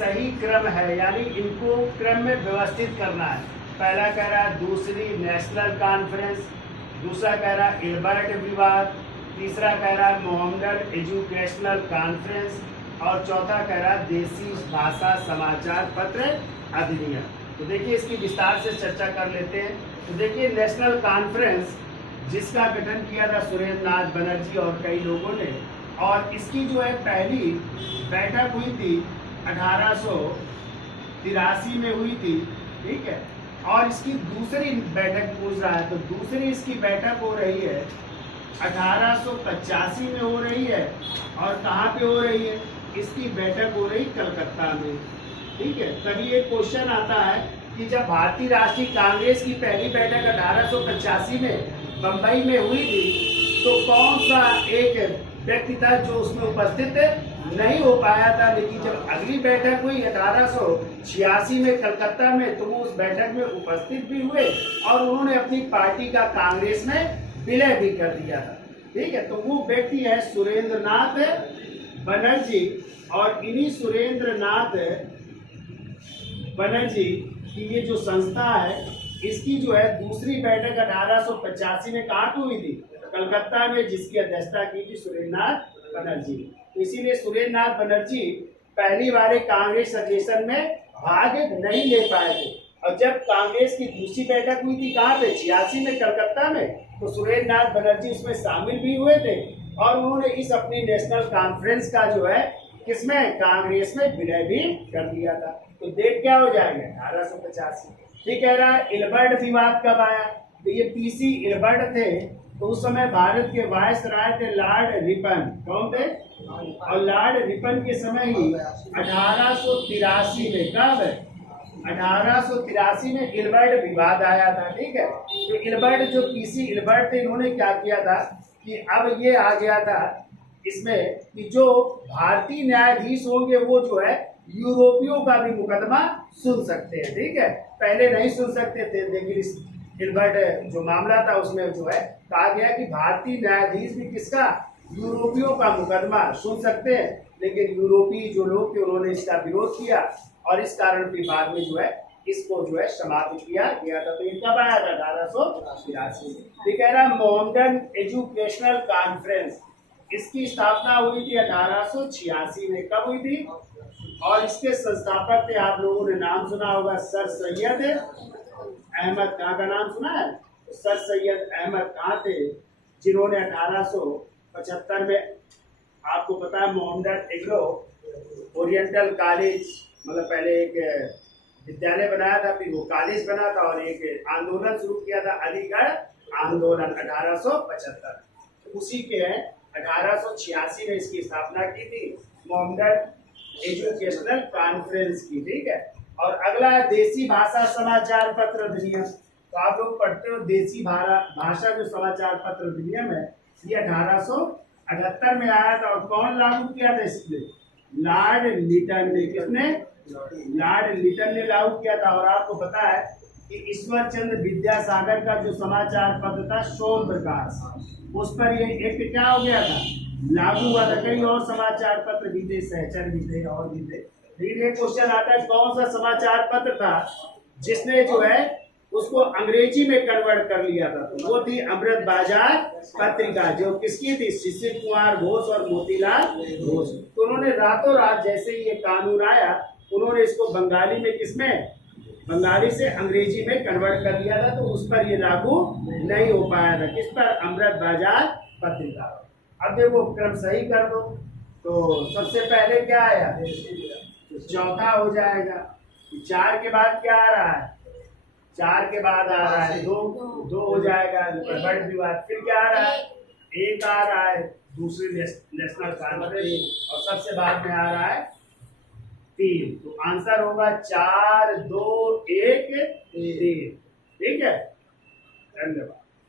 सही क्रम है, यानी इनको क्रम में व्यवस्थित करना है। पहला कह रहा है दूसरी नेशनल कॉन्फ्रेंस, दूसरा कह रहा है इल्बर्ट विवाद, तीसरा कह रहा है मोहम्मदन एजुकेशनल कॉन्फ्रेंस और चौथा कह रहा है देसी भाषा समाचार पत्र अधिनियम। तो देखिए इसकी विस्तार से चर्चा कर लेते हैं। तो देखिए नेशनल कॉन्फ्रेंस जिसका गठन किया था सुरेंद्र नाथ बनर्जी और कई लोगों ने, और इसकी जो है पहली बैठक हुई थी 1883 में हुई थी, ठीक है। और इसकी दूसरी बैठक पूछ रहा है, तो दूसरी इसकी बैठक हो रही है 1885 में हो रही है। और कहाँ पे हो रही है? इसकी बैठक हो रही कलकत्ता में, ठीक है। तभी एक क्वेश्चन आता है कि जब भारतीय राष्ट्रीय कांग्रेस की पहली बैठक 1885 में बंबई में हुई थी, तो कौन सा एक व्यक्ति था जो उसमें उपस्थित नहीं हो पाया था। लेकिन जब अगली बैठक हुई 1886 में कलकत्ता में, तो वो उस बैठक में उपस्थित भी हुए और उन्होंने अपनी पार्टी का कांग्रेस में विलय भी कर दिया था, ठीक है। तो वो व्यक्ति है सुरेंद्र नाथ बनर्जी, और इन्हीं सुरेंद्र नाथ बनर्जी की ये जो संस्था है, इसकी जो है दूसरी बैठक 1885 में कहाँ पे हुई थी? कलकत्ता में, जिसकी अध्यक्षता की थी सुरेंद्र नाथ बनर्जी। तो इसीलिए सुरेंद्र नाथ बनर्जी पहली बार कांग्रेस अधिवेशन में भाग नहीं ले पाए थे। और जब कांग्रेस की दूसरी बैठक हुई थी कहाँ पे? 86 में कलकत्ता में, तो सुरेंद्र नाथ बनर्जी उसमें शामिल भी हुए थे और उन्होंने इस अपनी नेशनल कॉन्फ्रेंस का जो है किसमें? कांग्रेस में विलय भी कर दिया था। तो डेट क्या हो जाएगा? 1885। ठीक कह रहा है। इल्बर्ट विवाद कब आया? तो ये पीसी इल्बर्ट थे, तो उस समय भारत के वायसराय थे लॉर्ड रिपन। कौन थे? और लॉर्ड रिपन के समय ही 1883 में, कब? 1883 में इल्बर्ट विवाद आया था, ठीक है। तो इल्बर्ट जो पीसी इल्बर्ट थे, इन्होंने क्या किया था कि अब ये आ गया था इसमें कि जो भारतीय न्यायाधीश होंगे वो जो है यूरोपियों का भी मुकदमा सुन सकते हैं, ठीक है। पहले नहीं सुन सकते थे, लेकिन इस इल्बर्ट जो मामला था उसमें जो है कहा गया कि भारतीय न्यायाधीश भी किसका? यूरोपियों का मुकदमा सुन सकते हैं। लेकिन यूरोपीय जो लोग थे उन्होंने इसका विरोध किया और इस कारण फिर बाद में जो है इसको जो है समाप्त किया गया था। तो ये कब आया था? 1883। ये कह रहा है मोहम्मदन एजुकेशनल कॉन्फ्रेंस, इसकी स्थापना हुई थी 1886 में। कब हुई थी? और इसके संस्थापक थे, आप लोगों ने नाम सुना होगा, सर सैयद अहमद खां का नाम सुना है? सर सैयद अहमद खां थे, जिन्होंने 1875 में, आपको पता है, मोहम्मदन एग्रो ओरिएंटल कॉलेज, मतलब पहले एक विद्यालय बनाया था, फिर वो कॉलेज बना था और एक आंदोलन शुरू किया था, अलीगढ़ आंदोलन 1875। उसी के 1886 में इसकी स्थापना की थी, मोहम्मदन एजुकेशनल कॉन्फ्रेंस की, ठीक है। और अगला है देसी भाषा समाचार पत्र अधिनियम। तो आप लोग पढ़ते हो देसी भाषा जो समाचार पत्र अधिनियम है, ये 1878 में आया था। और कौन लागू किया था इसने? लॉर्ड लिटन ने। किसने? लॉर्ड लिटन ने लागू किया था। और आपको पता है कि ईश्वर चंद्र विद्यासागर का जो समाचार पत्र था सोम प्रकाश, उस पर ये एक्ट क्या हो गया था? लागू हुआ था। कई और समाचार पत्र भी थे, सहचर भी थे और भी थे। लेकिन ये क्वेश्चन आता है कौन सा समाचार पत्र था जिसने जो है उसको अंग्रेजी में कन्वर्ट कर लिया था? तो वो थी अमृत बाजार पत्रिका, जो किसकी थी? शिशिर कुमार घोष और मोतीलाल घोष। तो उन्होंने रातों रात जैसे ही ये कानून आया, उन्होंने इसको बंगाली में, किसमें? बंगाली से अंग्रेजी में कन्वर्ट कर लिया था। तो उस पर ये लागू नहीं हो पाया था। किस पर? अमृत बाजार पत्रिका। अब देखो क्रम सही कर दो, तो सबसे पहले क्या आया? तो चौथा हो जाएगा। 4 के बाद क्या आ रहा है? 4 के बाद आ रहा है 2 हो जाएगा। इल्बर्ट विवाद। फिर क्या आ रहा है? 1 आ रहा है, दूसरी नेशनल कॉन्फ्रेंस, और सबसे बाद में आ रहा है 3। तो आंसर होगा 4, 2, 1, 3। ठीक है, धन्यवाद।